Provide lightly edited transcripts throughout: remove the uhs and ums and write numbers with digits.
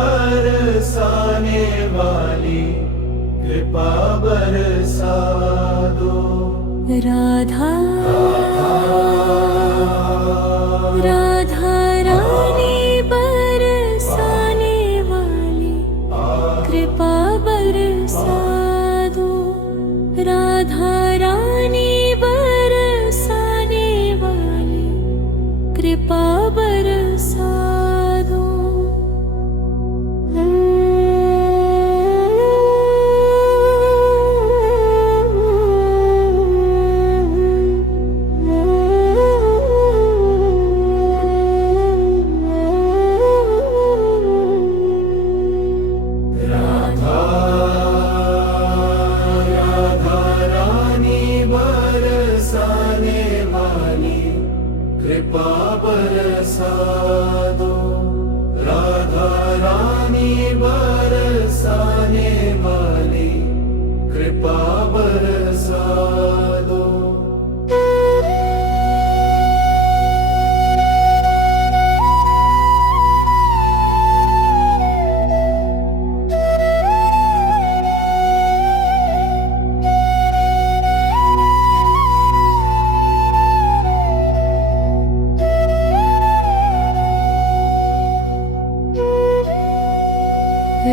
बरसाने वाली कृपा बरसा दो। राधा राधा रानी बरसाने वाली कृपा बरसा दो। राधा रानी बरसाने वाली कृपा बरसा दो। कृपा बरसा दो। राधा रानी बरसाने वाली कृपा बरसा दो।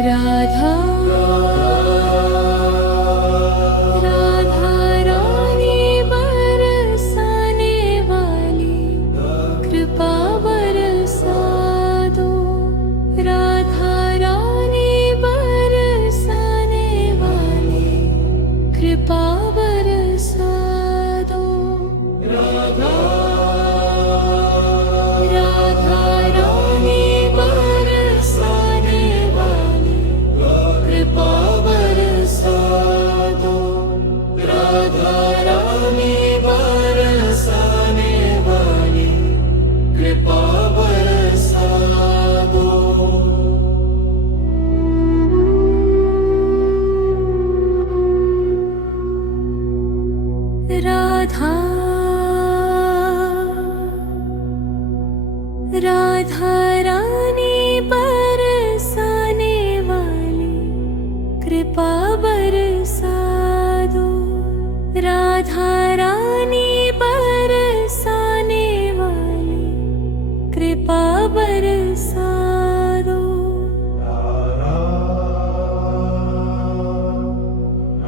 राधा राधा रानी बरसाने वाली कृपा बरसा दो। राधा रानी बरसाने वाली कृपा बरसा दो। राधा राधा रानी बरसाने वाली कृपा बरसा दो। राधा रानी बरसाने वाली कृपा बरसा दो। राधा राधा रानी बरसाने वाली कृपा बरसा दो। राधा रानी बरसाने वाली कृपा बरसा दो।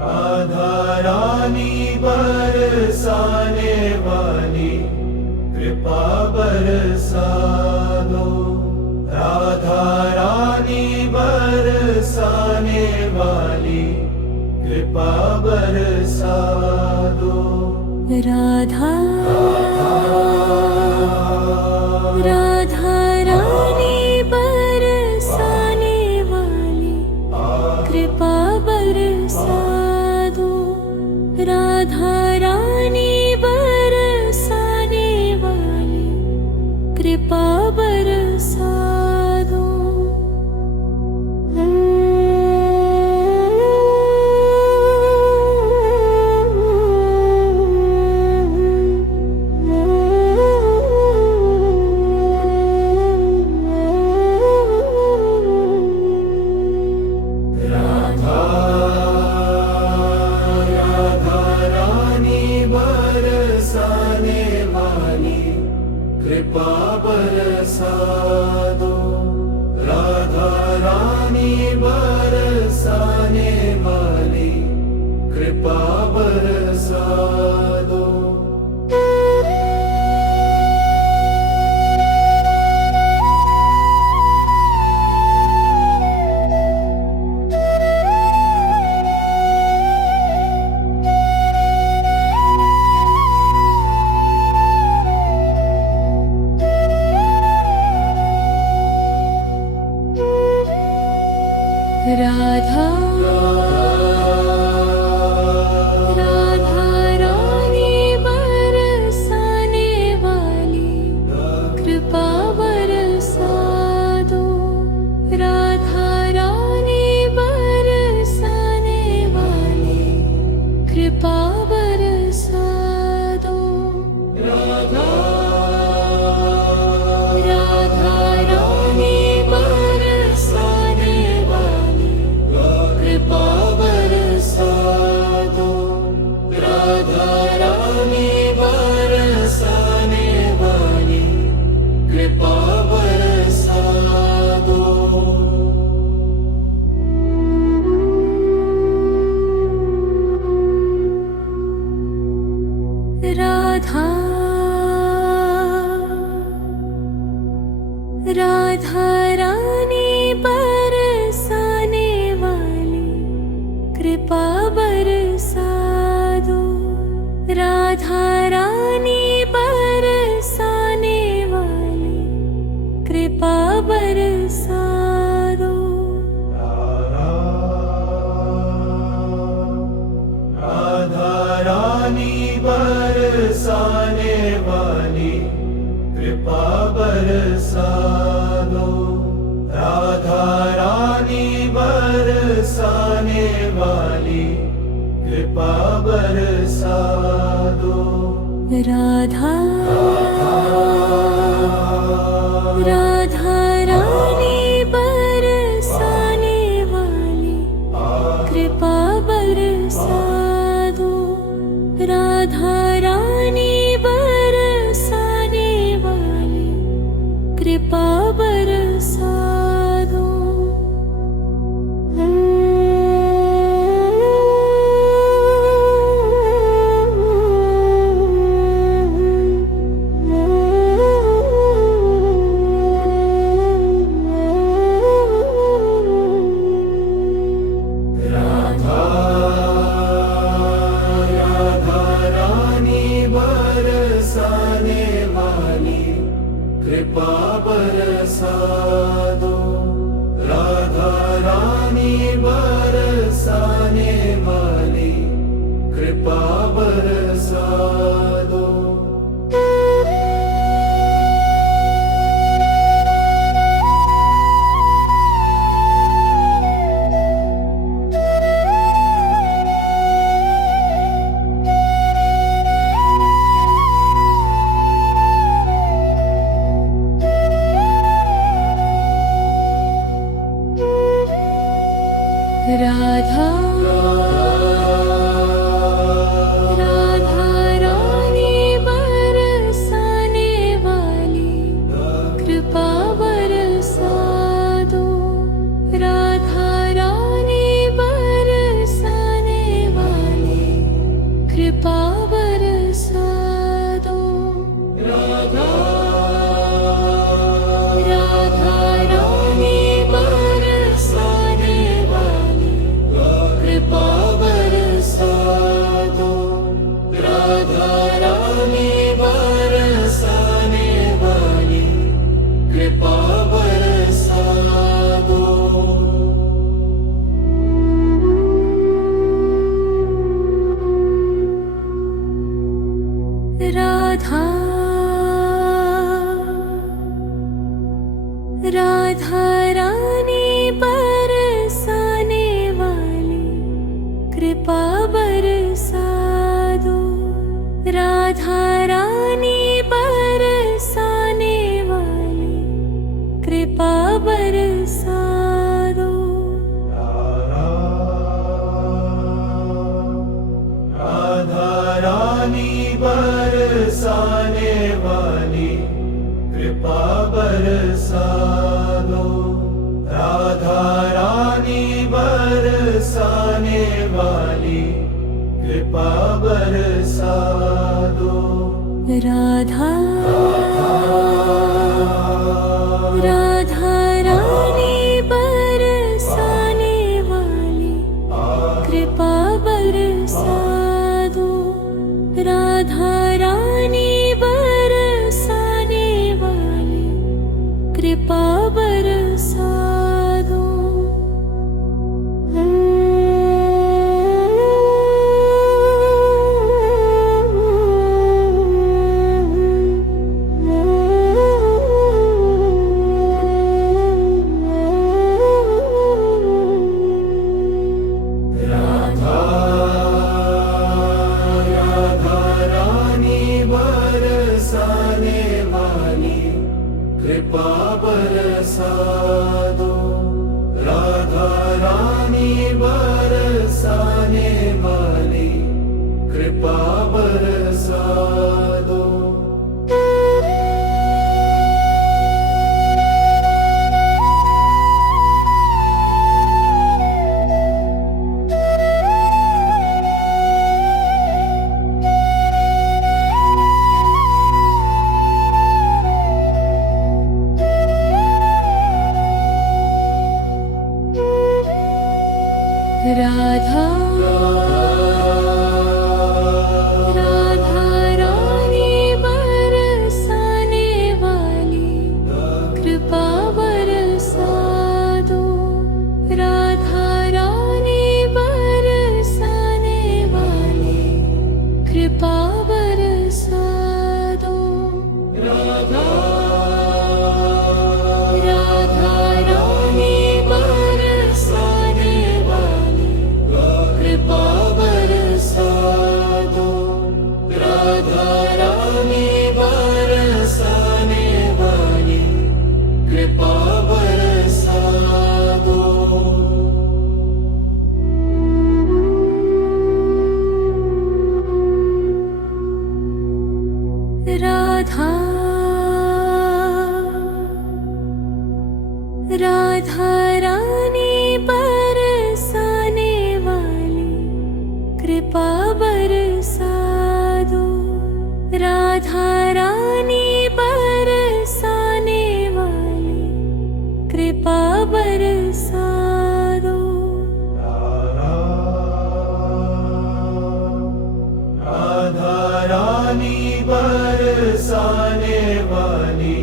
राधा रानी बरसाने वाली कृपा बरसा दो। राधा रानी बरसाने वाली कृपा बरसा दो। राधा राधा रानी बरसाने वाली कृपा बरसा दो। राधा रानी बरसाने वाली कृपा बरसा दो। राधा राधा रानी बरसाने वाली कृपा बरसा दो। राधा रानी बरसाने वाली कृपा बरसा दो। राधा राधा रानी बरसाने वाली कृपा बरसा दो। राधा रानी बरसाने वाली कृपा बरसा दो। राधा राधा रानी बरसाने कृपा बरसा दो। राधा राधा रानी बरसाने वाली कृपा बरसा दो। राधा रानी बरसाने वाली कृपा बरसा दो। राधा राधा रानी बरसाने वाली कृपा बरसा दो। राधा रानी बरसाने वाली कृपा बरसा दो। राधा राधा रानी बरसाने वाली कृपा बरसा दो। राधा रानी बरसाने वाली कृपा बरसा दो। राधा राधा रानी बरसाने वाली कृपा बरसा दो। राधा रानी बरसाने वाली कृपा बरसा दो। राधा राधा रानी बरसाने वाली कृपा बरसा दो। राधा रानी बरसाने वाली कृपा बरसा दो। राधा रानी बरसाने वाली कृपा बरसा दो। राधा रानी बरसाने वाली कृपा बरसा दो। राधा राधा रानी बरसाने वाली कृपा बरसा दो। राधा रानी बरसाने वाली कृपा बरसा दो। राधा राधा रानी बरसाने वाली कृपा बरसा दो। राधा रानी बरसाने वाली कृपा बरसा दो। राधा राधा रानी बरसाने वाली कृपा बरसा दो। राधा रानी बरसाने वाली कृपा बरसा दो। राधा राधा रानी बरसाने वाली कृपा रानी बरसाने वाली कृपा बरसा दो। राधा रानी बरसाने वाली कृपा बरसा दो। राधा रानी बरसाने वाली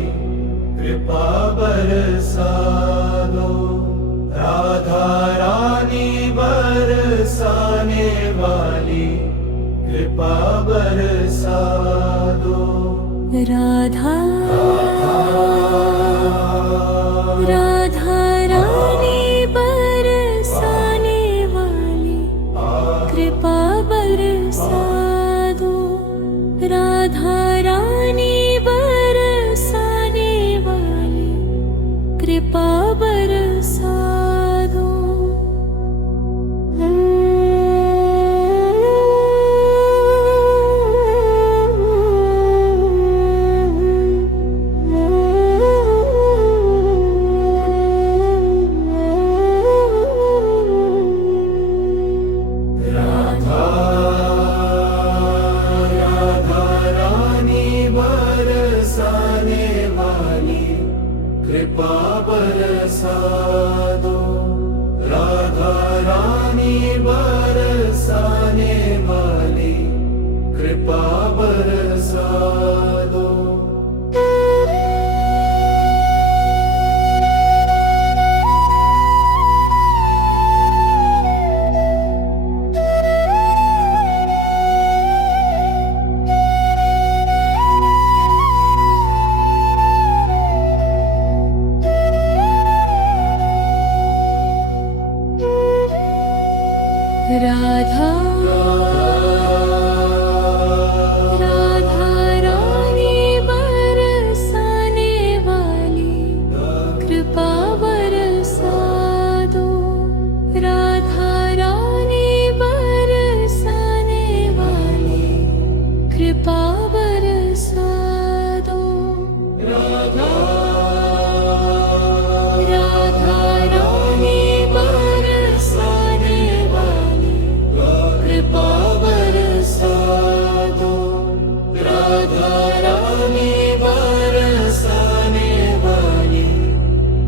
कृपा बरसा दो। राधा रानी बरसाने वाली कृपा बरसा दो। राधा राधा रानी बरसाने वाली कृपा बरसा दो। राधा रानी बरसाने वाली कृपा बरसा दो। राधा रानी बरसाने वाली कृपा बरसा दो। राधा रानी बरसाने वाली कृपा बरसा दो। राधा राधा रानी बरसाने वाली कृपा बरसा दो। राधा रानी बरसाने वाली कृपा बरसा दो। राधा राधा रानी बरसाने वाली कृपा बरसा दो। राधा रानी बरसाने वाली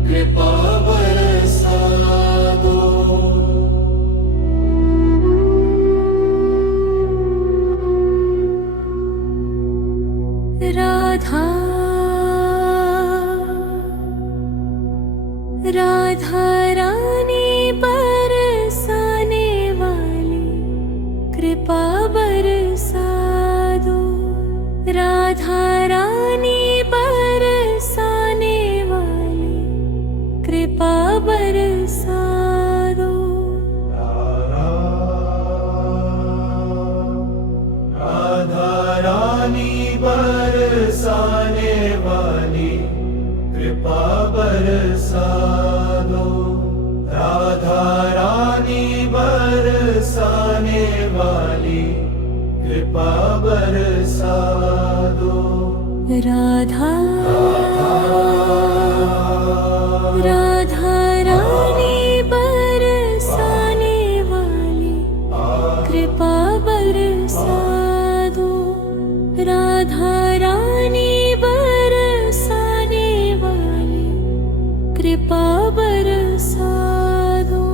कृपा बरसा दो। राधा राधा रानी बरसाने वाली कृपा बरसा दो। राधा रानी बरसाने वाली कृपा बरसा दो। राधा रानी बरसाने वाली कृपा बरसा दो। राधा रानी बरसाने वाली कृपा बरसा दो। राधा राधा रानी बरसाने वाली कृपा बरसा दो। राधा रानी बरसाने वाली कृपा बरसा दो।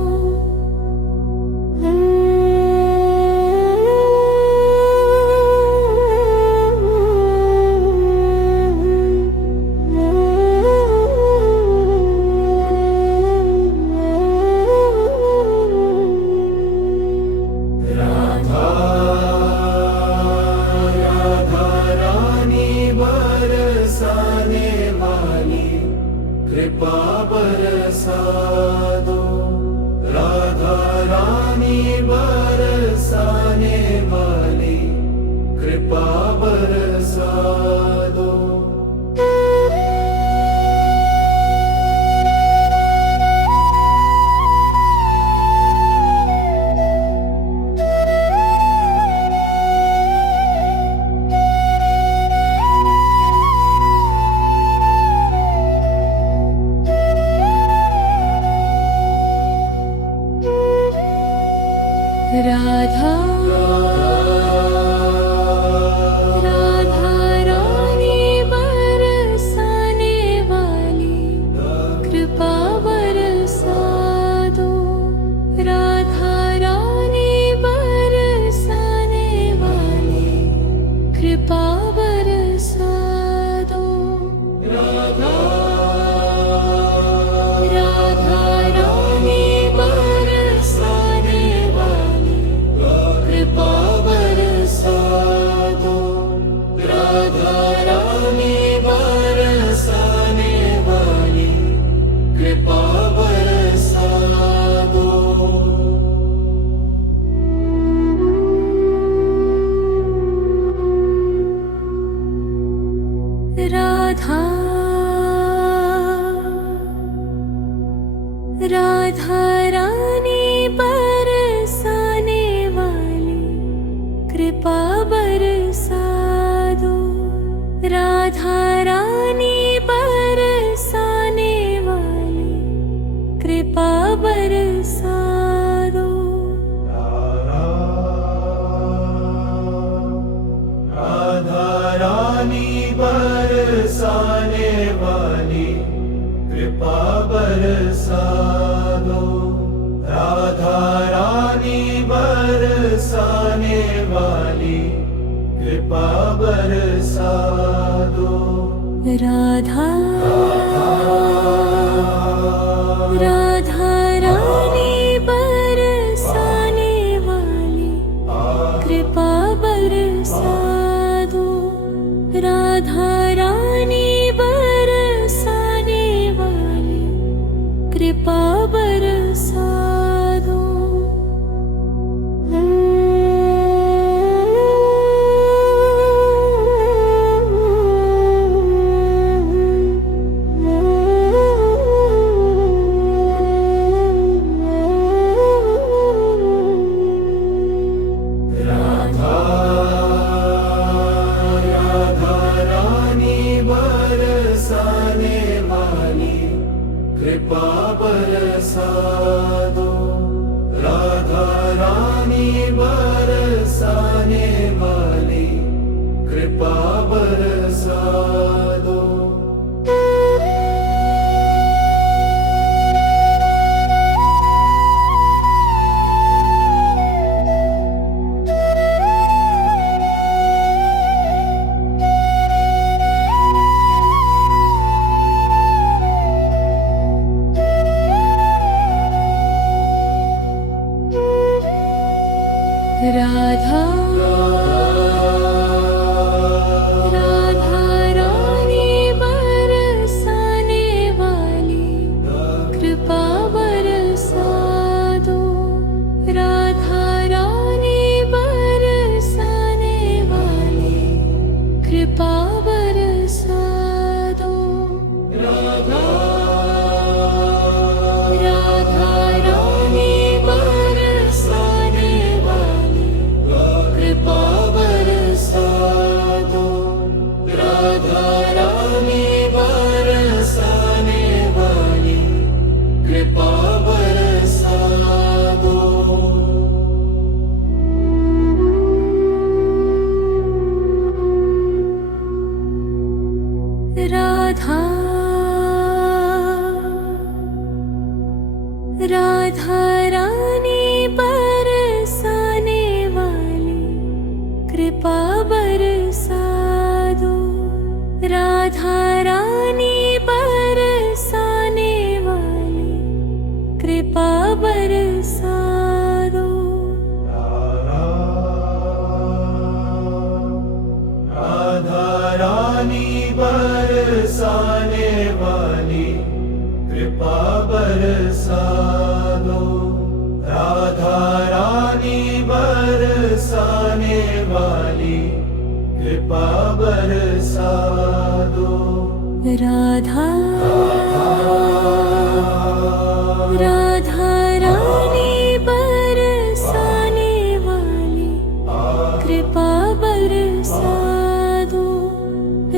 राधा रानी बरसाने वाली कृपा बरसा दो। राधा रानी बरसाने वाली कृपा बरसा दो। राधा रानी बरसाने वाली कृपा बरसा दो। राधा रानी बरसाने वाली कृपा बरसा दो। राधा रानी बरसाने वाली कृपा बरसा दो। राधा रानी बरसाने वाली कृपा बरसा दो। राधा राधा रानी बरसाने वाली कृपा बरसा दो। राधा रानी बरसाने वाली कृपा बरसा दो। राधा रानी बरसाने वाली कृपा बरसा दो। राधा रानी बरसाने वाली कृपा बरसा दो। राधा राधा रानी बरसाने वाली कृपा बरसा दो। राधा रानी बरसाने वाली कृपा बरसा दो। राधा राधा रानी बरसाने वाली कृपा बरसा दो। राधा रानी बरसाने वाली कृपा बरसा दो। राधा राधा रानी बरसाने वाली कृपा बरसा दो। राधा रानी बरसाने वाली कृपा बरसा दो। राधा रानी बरसाने वाली कृपा बरसा दो। राधा रानी बरसाने वाली कृपा बरसा दो। राधा राधा रानी बरसाने वाली कृपा बरसा दो।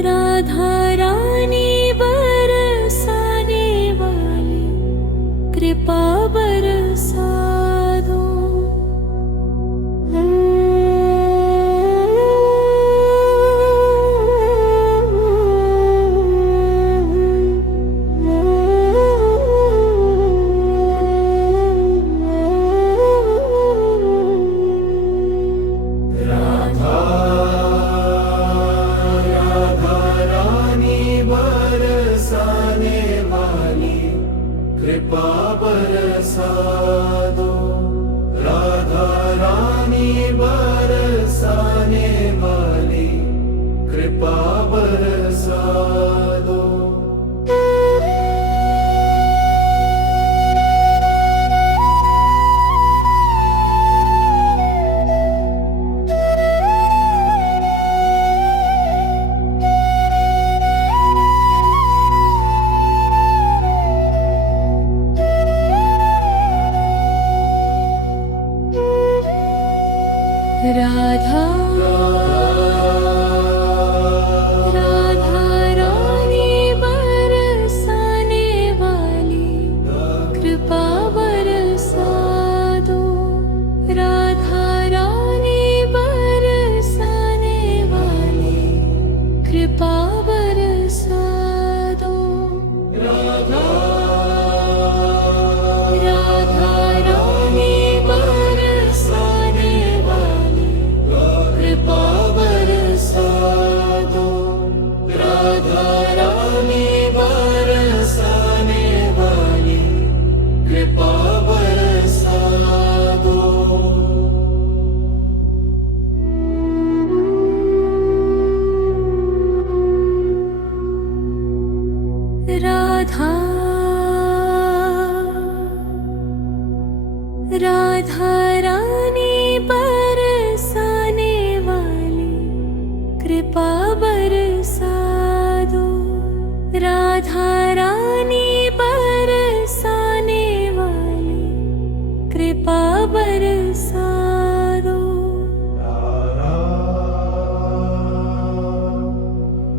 राधा रानी बरसाने वाली कृपा बरसा दो। कृपा बरसा दो। राधा रानी बरसाने वाली कृपा बरसा दो। राधा रानी बरसाने वाली कृपा बरसा दो। राधा रानी बरसाने वाली कृपा बरसा दो।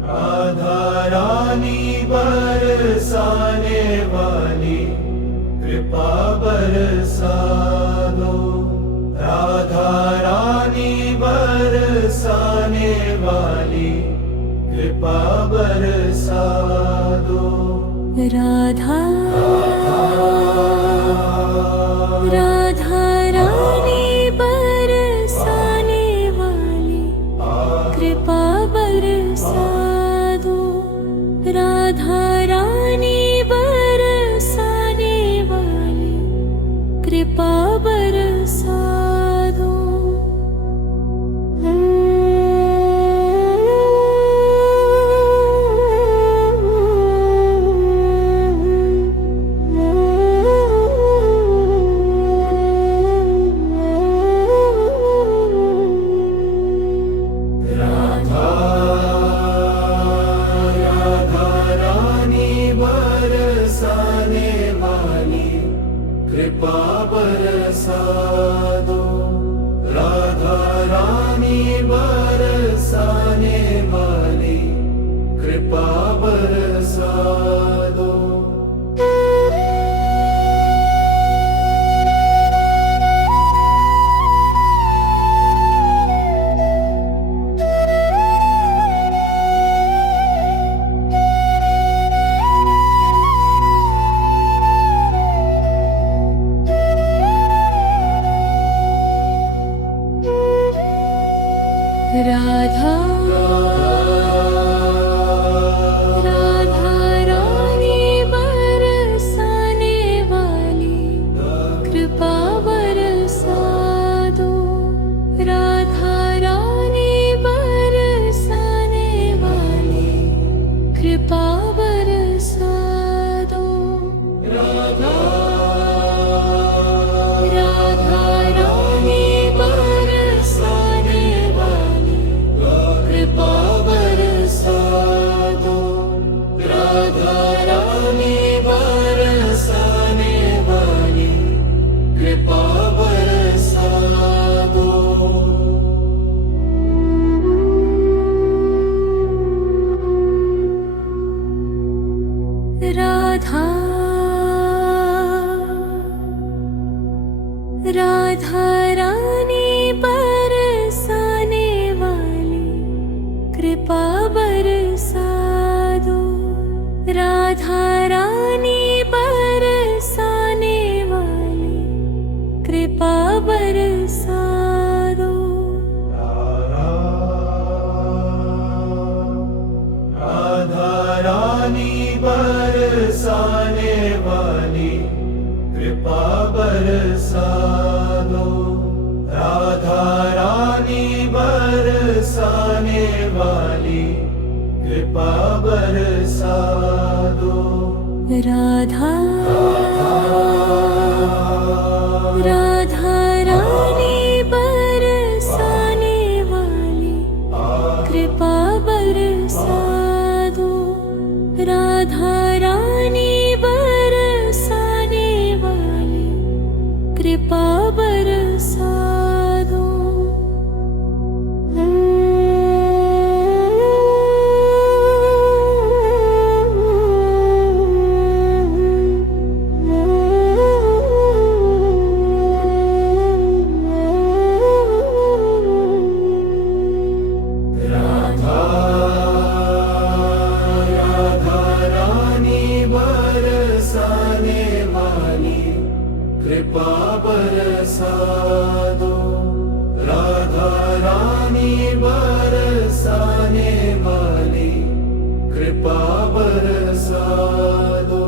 राधा रानी बरसाने वाली कृपा बरसा दो। राधा रानी बरसाने वाली कृपा बरसा दो। राधा राधा रानी बरसाने वाली कृपा बरसा दो। राधा रानी बरसाने वाली कृपा बरसा दो। कृपा बरसा दो। राधा रानी बरसाने वाली कृपा बरसा दो। राधा राधा रानी बरसाने वाली कृपा बरसा दो। राधा रानी बरसाने वाली कृपा बरसा दो। राधा राधा रानी बरसाने वाली कृपा बरसा दो। राधा रानी बरसाने वाली कृपा बरसा दो। राधा राधा रानी बरसाने वाली कृपा बरसा दो। राधा रानी बरसाने वाली कृपा बरसा दो। राधा रानी बरसाने वाली कृपा बरसा दो। राधा रानी बरसाने वाली कृपा बरसा दो। राधा राधा रानी बरसाने वाली कृपा बरसा दो। राधा रानी बरसाने वाली कृपा बरसा दो। कृपा बरसा दो। राधा रानी बरसाने वाली कृपा बरसा दो।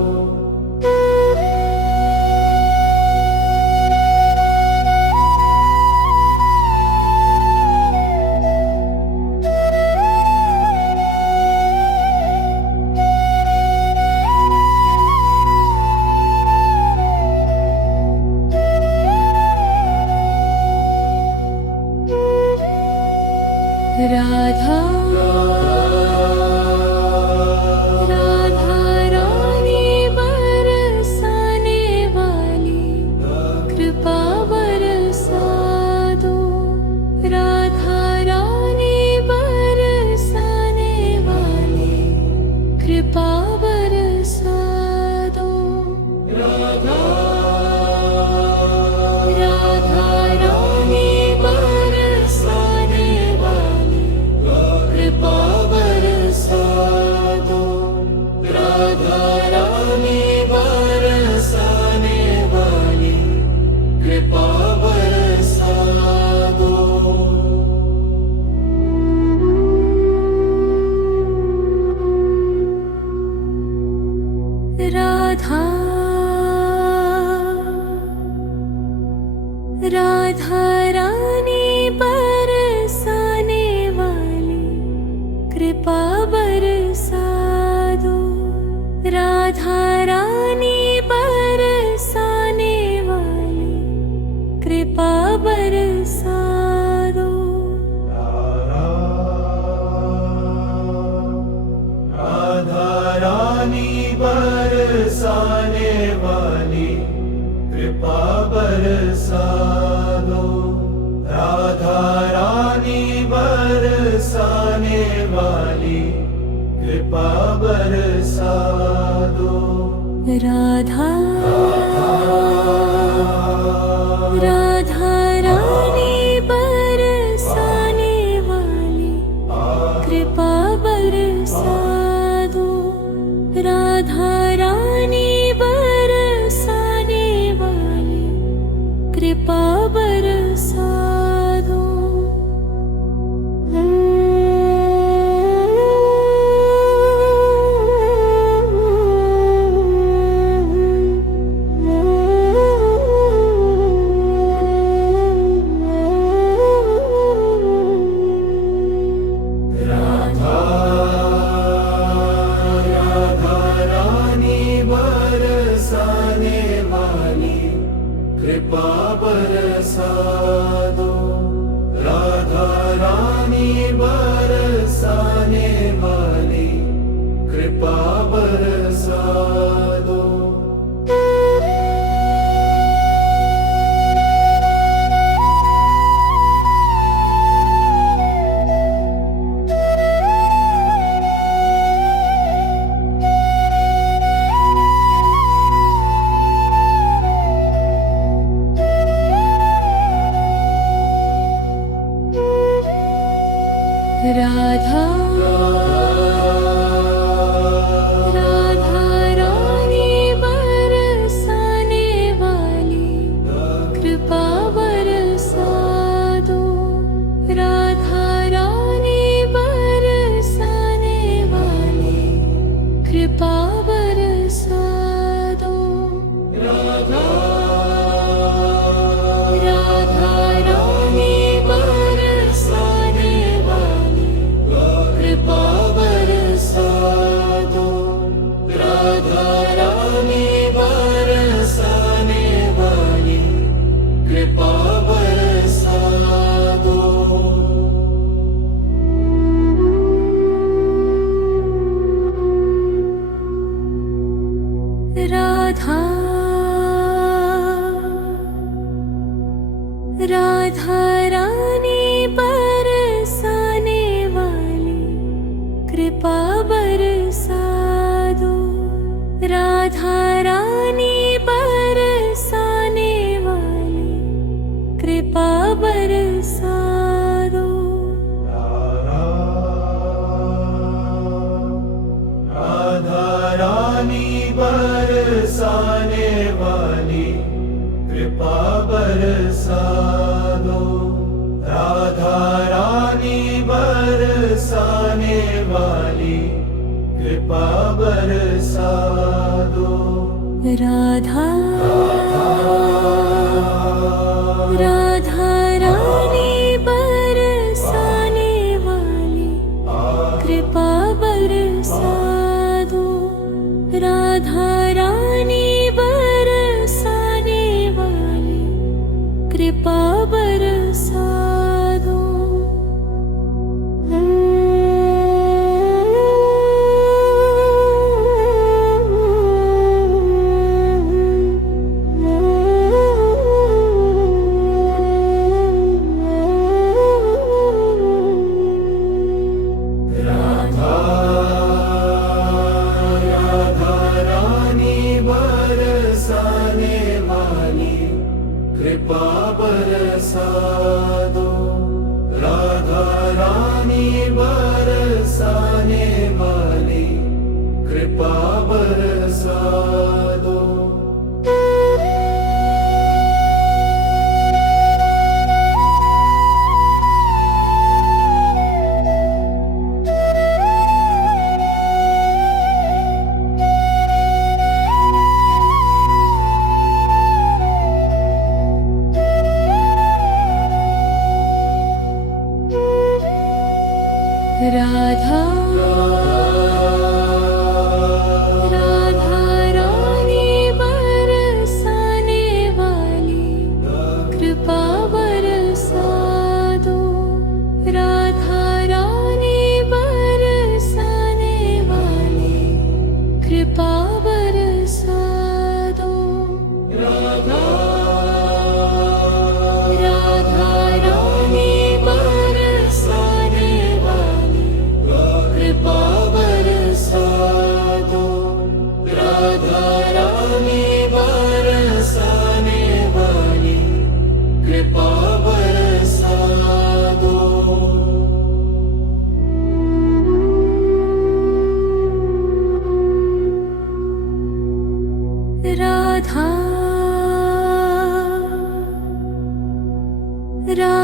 राधा रानी बरसाने वाली कृपा बरसा दो। राधा रानी बरसाने वाली कृपा बरसा दो। राधा रानी बरसाने वाली कृपा बरसा दो। राधा रानी बरसाने वाली कृपा बरसा दो। राधा राधा रानी बरसाने वाली कृपा बरसा दो। राधा रानी बरसाने वाली कृपा बरसा दो। राधा रानी बरसाने वाली कृपा बरसा दो। राधा रानी बरसाने वाली कृपा बरसा दो। राधा राधा रानी बरसाने वाली कृपा बरसा दो। राधा रानी बरसाने वाली कृपा बरसा दो। राधा राधा रानी बरसाने वाली कृपा बरसा दो। राधा रानी बरसाने वाली कृपा बरसा दो। राधा राधा रानी बरसाने वाली कृपा बरसा दो। राधा रानी बरसाने वाली कृपा बरसा दो। राधा रानी बरसाने वाली कृपा बरसा दो। राधा रानी बरसाने वाली कृपा बरसा दो। राधा राधा रानी बरसाने वाली कृपा बरसा दो। राधा रानी बरसाने वाली कृपा बरसा दो। राधा रानी बरसाने वाली कृपा बरसा दो। राधा रानी बरसाने वाली कृपा बरसा दो।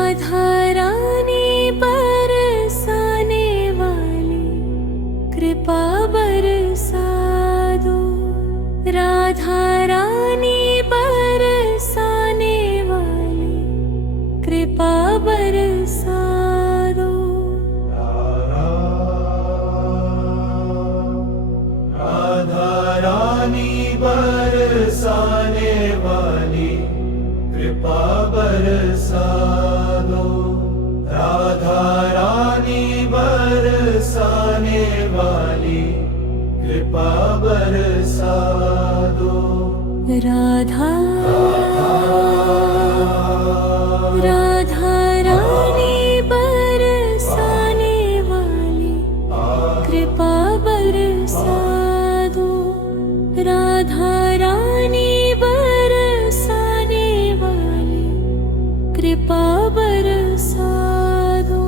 राधा रानी बरसाने वाली कृपा बरसा दो। राधा रानी बरसाने वाली कृपा बरसा दो। राधा रानी बरसाने वाली कृपा बरसा दो। राधा रानी बरसाने वाली कृपा बरसा दो। राधा राधा रानी बरसाने वाली कृपा बरसा दो। राधा रानी बरसाने वाली कृपा बरसा दो।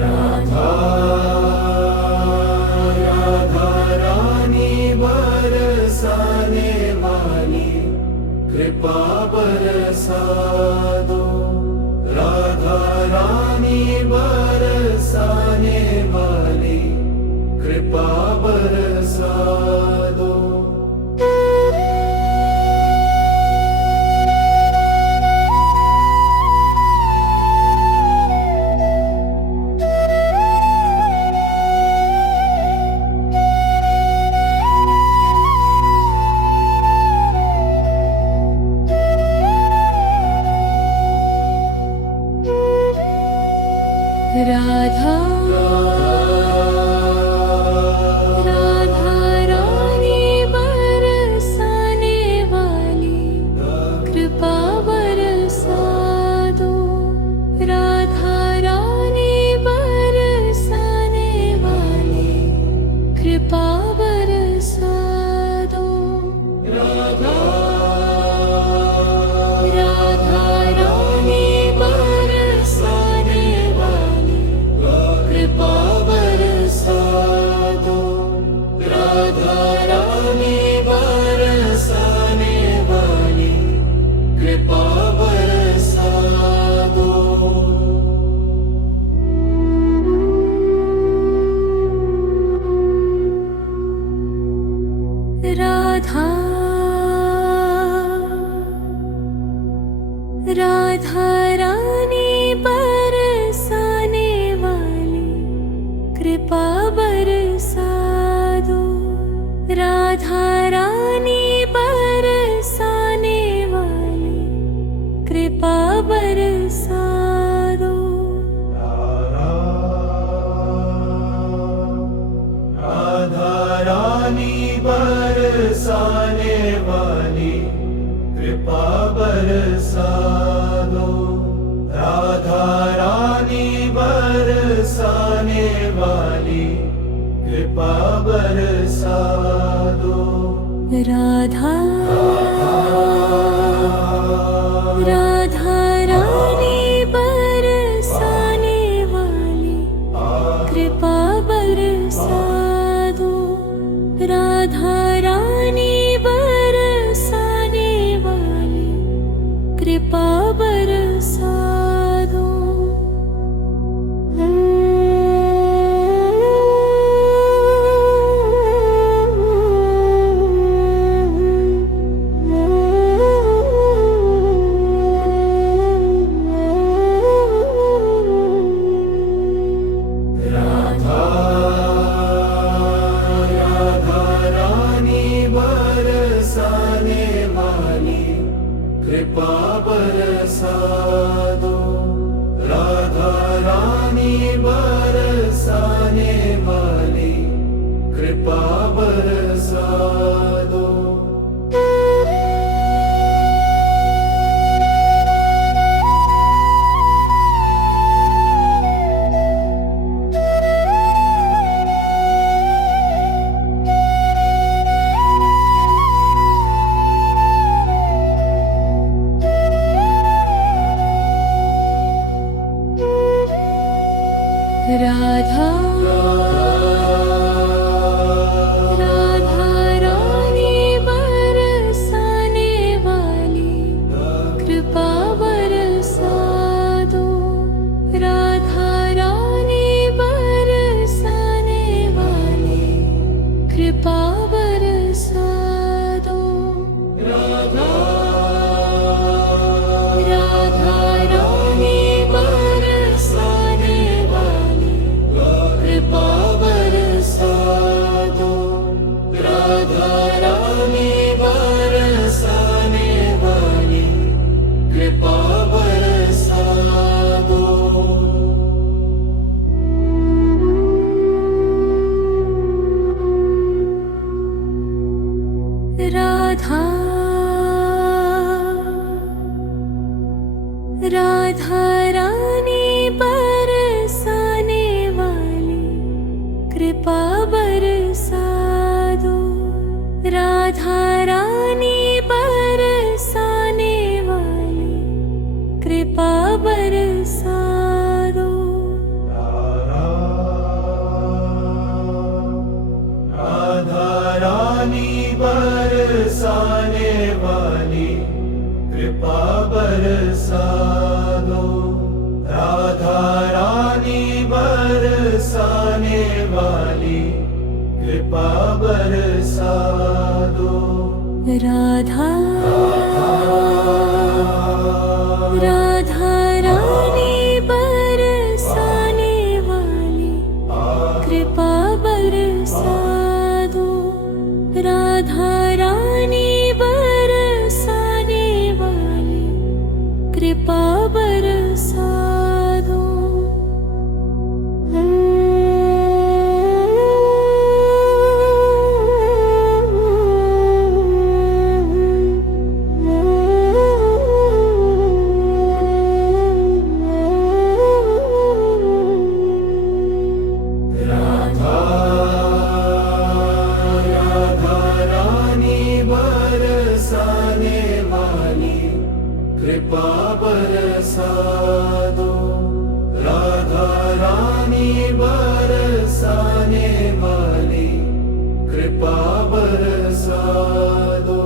राधा राधा रानी बरसाने वाली कृपा बरसा दो। राधा रानी बरसाने वाली कृपा बरसा दो। राधा राधा रानी बरसाने वाली कृपा बरसा दो। राधा रानी बरसाने वाली कृपा बरसा दो। राधा राधा रानी बरसाने वाली कृपा बरसा दो। राधा रानी बरसाने वाली कृपा बरसा दो। राधा राधा रानी बरसाने वाली कृपा बरसा दो। राधा रानी बरसाने वाली कृपा बरसा दो। राधा रानी बरसाने वाली कृपा बरसा दो। राधा रानी बरसाने वाली कृपा बरसा दो। राधा राधा रानी बरसाने वाली कृपा बरसा दो। राधा रानी बरसाने वाली कृपा बरसा दो। राधा राधा रानी बरसाने वाली कृपा बरसा दो। राधा रानी बरसाने वाली कृपा बरसा दो। वाली कृपा बरसा दो। राधा रानी बरसाने वाली कृपा बरसा दो। राधा राधा रानी बरसाने वाली कृपा बरसा दो। राधा रानी बरसाने वाली कृपा बरसा दो। कृपा बरसा दो। राधा रानी बरसाने वाली कृपा बरसा दो।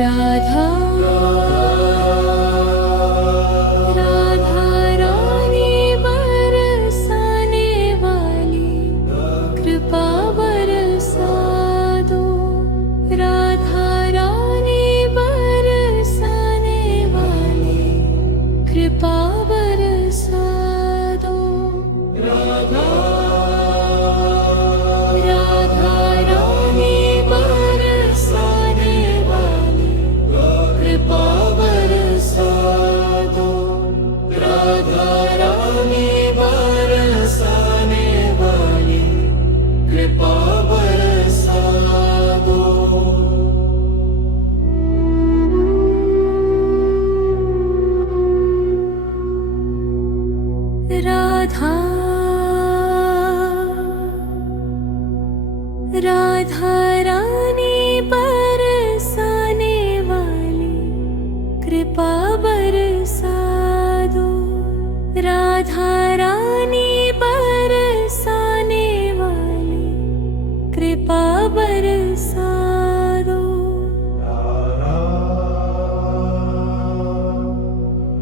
राधा राधा रानी बरसाने वाली कृपा बरसा दो। राधा रानी बरसाने वाली कृपा बरसा दो। राधा राधा रानी बरसाने वाली कृपा बरसा दो। राधा रानी बरसाने वाली कृपा बरसा दो। राधा राधा रानी बरसाने वाली कृपा बरसा दो। राधा रानी बरसाने वाली कृपा बरसा दो।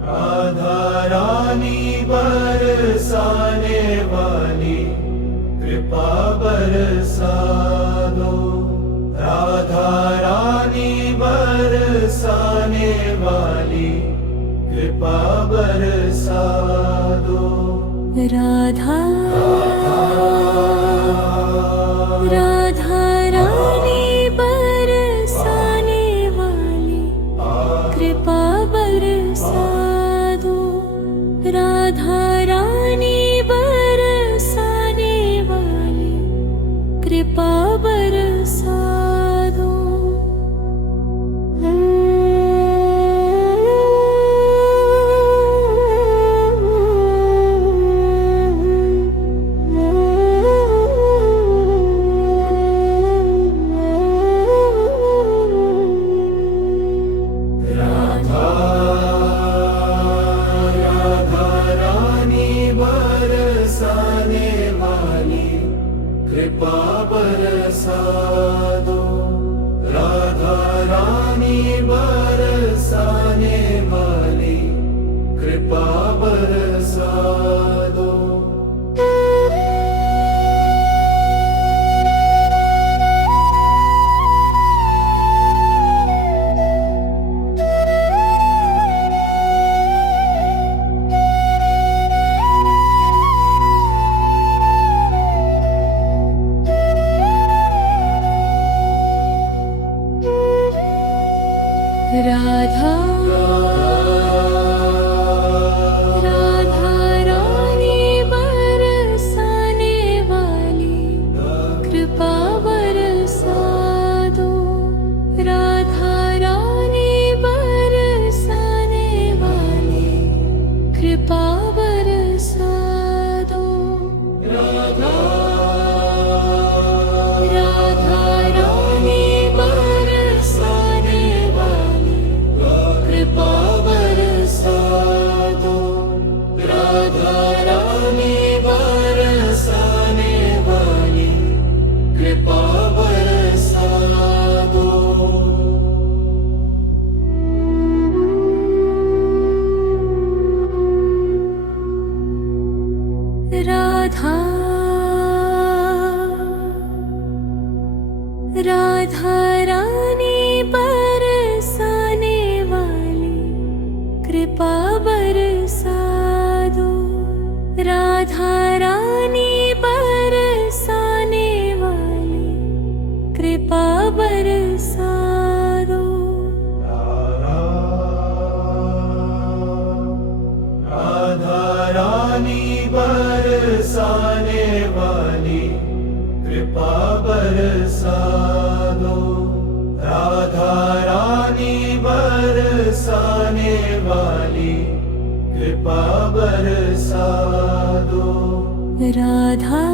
राधा रानी बरसाने वाली कृपा बरसा दो। राधा रानी बरसाने वाली कृपा बरसा दो। राधा राधा रानी बरसाने वाली कृपा बरसा दो। राधा रानी बरसाने वाली कृपा बरसा दो। राधा राधा रानी बरसाने वाली कृपा बरसा दो। राधा रानी बरसाने वाली कृपा बरसा दो। राधा राधा राधा रानी बरसाने वाली कृपा बरसा दो। राधा रानी बरसाने वाली कृपा बरसा दो। राधा रानी बरसाने वाली कृपा बरसा दो। राधा रानी बरसाने वाली कृपा बरसा दो। राधा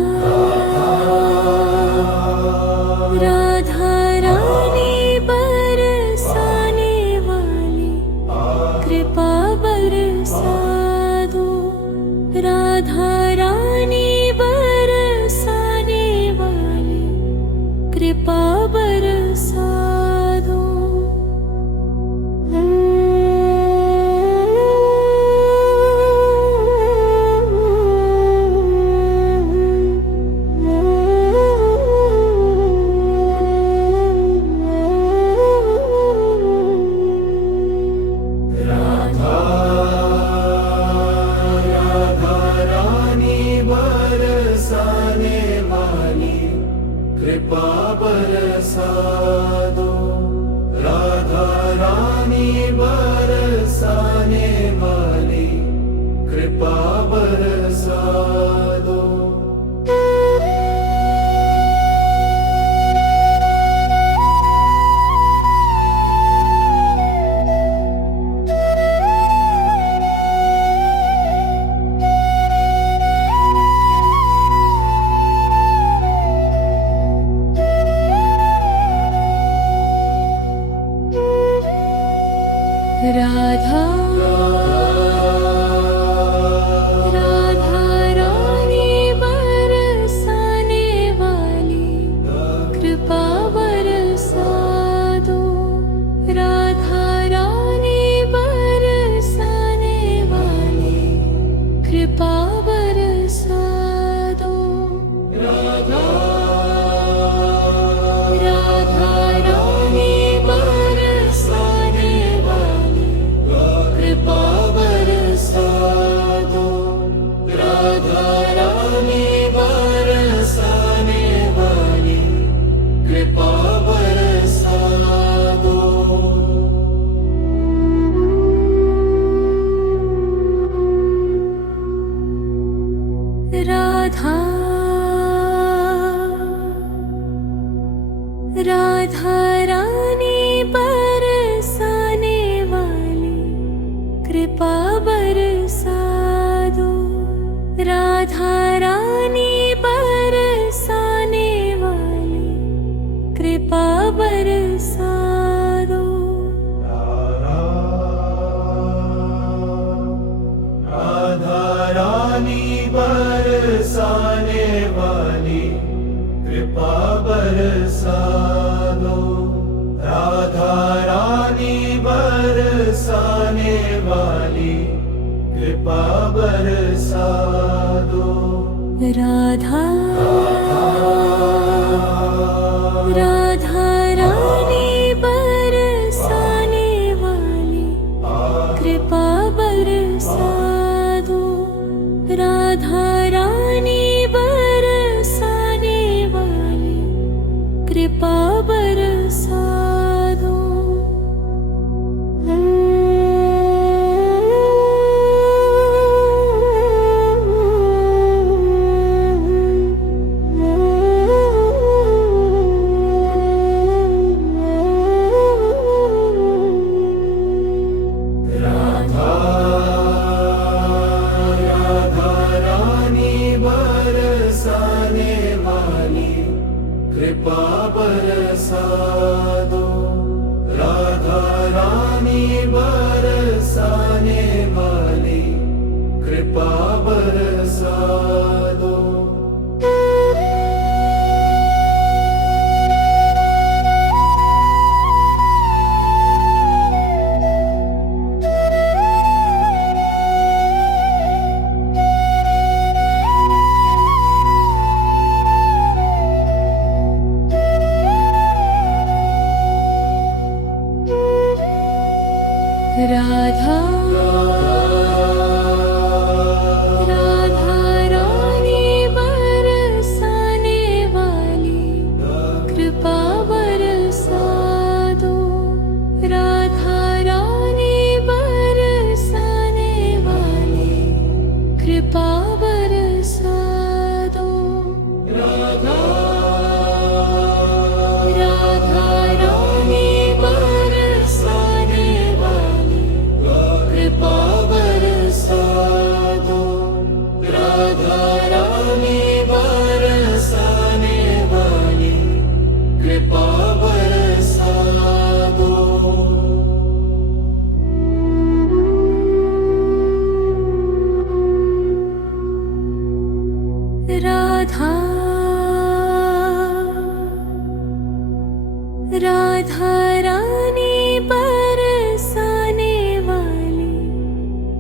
राधा रानी बरसाने वाली कृपा बरसा दो। राधा रानी बरसाने वाली कृपा बरसा दो। राधा राधा रानी बरसाने वाली कृपा बरसा दो। राधा रानी बरसाने वाली कृपा बरसा दो। राधा राधा रानी बरसाने वाली कृपा बरसा दो। राधा रानी बरसाने वाली कृपा बरसा दो। राधा राधा रानी बरसाने वाली कृपा बरसा दो। राधा रानी बरसाने वाली कृपा बरसा दो। राधा राधा रानी बरसाने वाली कृपा बरसा दो। राधा रानी बरसाने वाली कृपा बरसा दो। राधा रानी बरसाने वाली कृपा बरसा दो। राधा रानी बरसाने वाली कृपा बरसा दो। राधा राधा रानी बरसाने वाली कृपा बरसा दो। राधा रानी बरसाने वाली कृपा बरसा दो। राधा राधा रानी बरसाने वाली कृपा बरसा दो। राधा रानी बरसाने वाली कृपा बरसा दो। राधा राधा रानी बरसाने वाली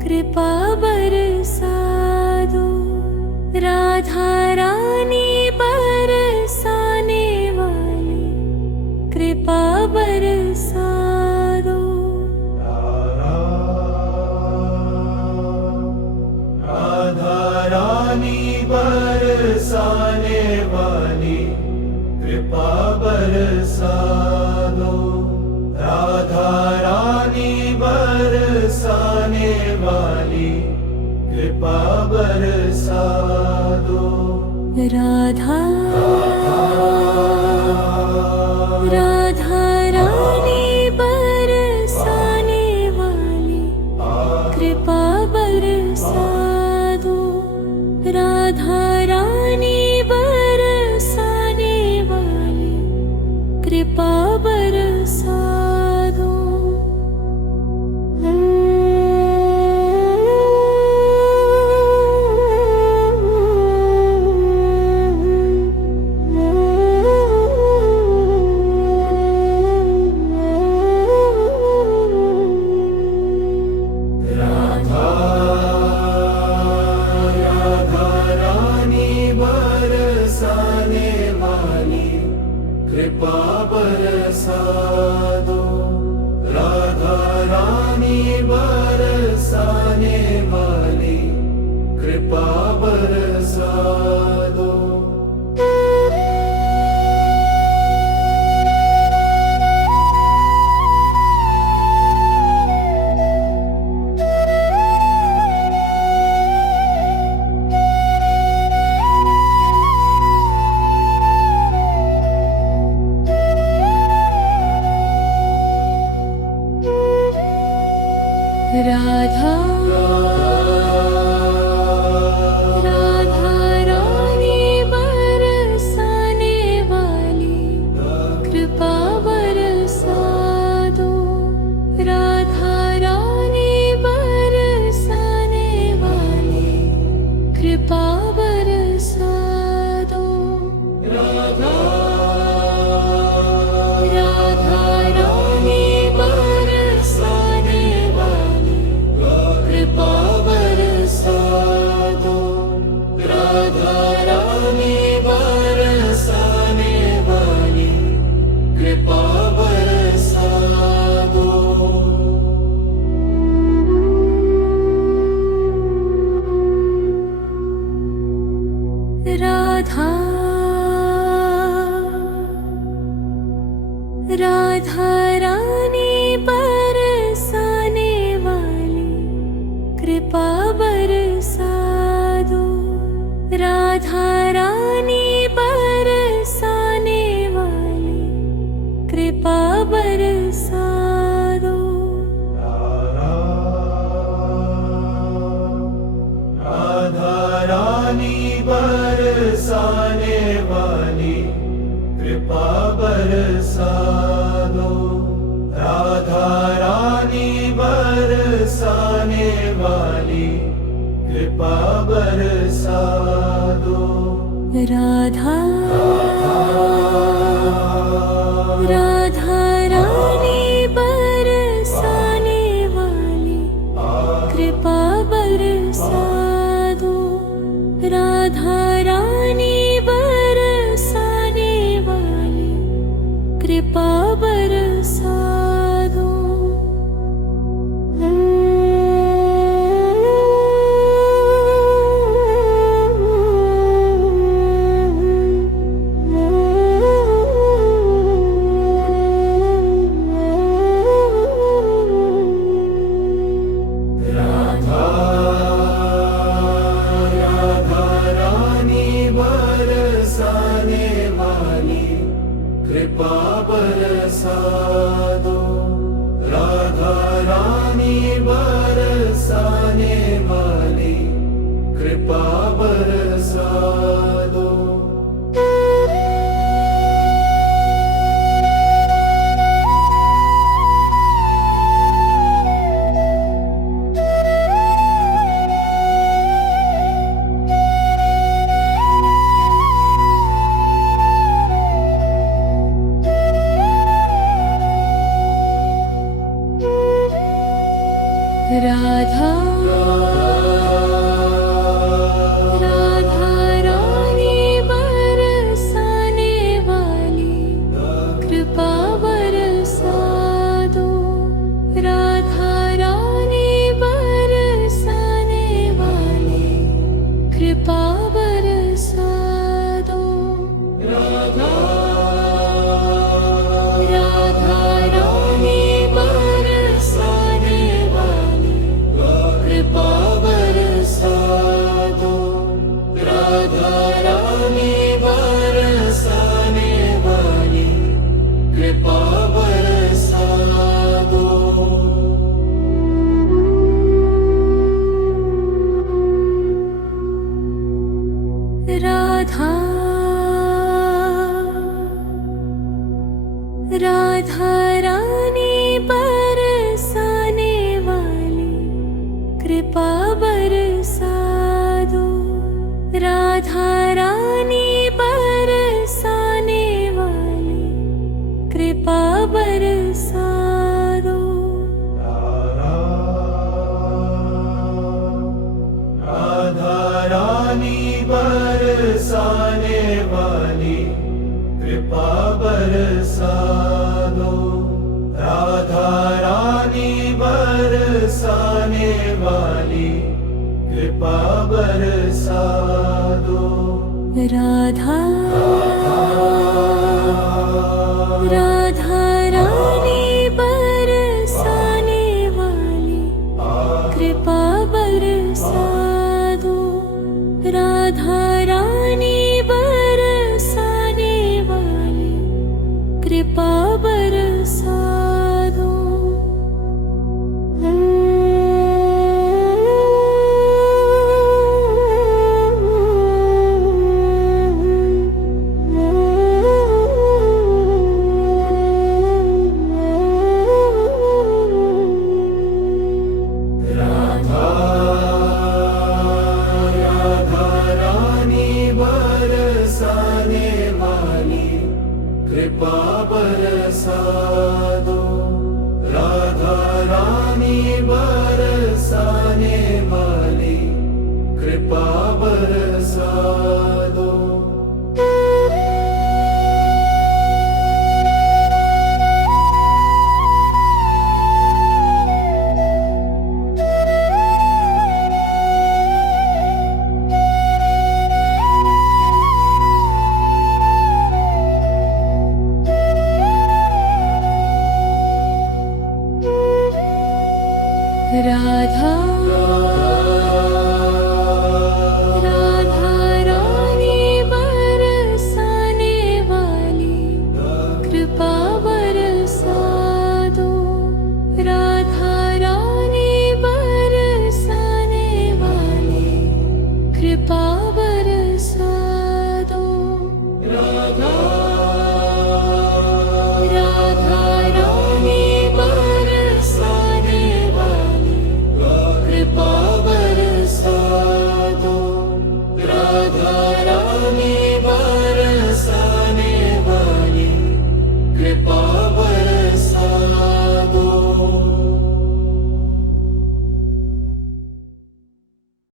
कृपा बरसा दो। राधा रानी बरसाने वाली कृपा बरसा दो। राधा रानी बरसाने वाली कृपा बरसा दो। राधा रानी बरसाने वाली कृपा बरसा दो। राधा राधा रानी बरसाने वाली कृपा बरसा दो। राधा रानी बरसाने वाली कृपा बरसा दो। राधा राधा रानी बरसाने वाली कृपा बरसा दो। राधा रानी बरसाने वाली कृपा बरसा दो। राधा राधा रानी बरसाने वाली कृपा बरसा दो। राधा रानी बरसाने वाली कृपा बरसा दो। राधा राधा रानी बरसाने वाली कृपा बरसा दो। राधा रानी बरसाने वाली कृपा बरसा दो। राधा राधा रानी बरसाने वाली कृपा बरसा दो। राधा रानी बरसाने वाली कृपा बरसा दो। राधा रानी बरसाने वाली कृपा बरसा दो। राधा रानी बरसाने वाली कृपा बरसा दो। राधा राधा रानी बरसाने वाली कृपा बरसा दो। राधा रानी बरसाने वाली कृपा बरसा दो। राधा राधा रानी बरसाने वाली कृपा बरसा दो। राधा रानी बरसाने वाली कृपा बरसा दो। राधा राधा रानी बरसाने वाली कृपा बरसा दो। राधा रानी बरसाने वाली कृपा बरसा दो। राधा रानी बरसाने वाली कृपा बरसा दो। राधा रानी बरसाने वाली कृपा बरसा दो। राधा राधा रानी बरसाने वाली कृपा बरसा दो। राधा रानी बरसाने वाली कृपा बरसा दो। राधा राधा रानी बरसाने वाली कृपा बरसा दो। राधा रानी बरसाने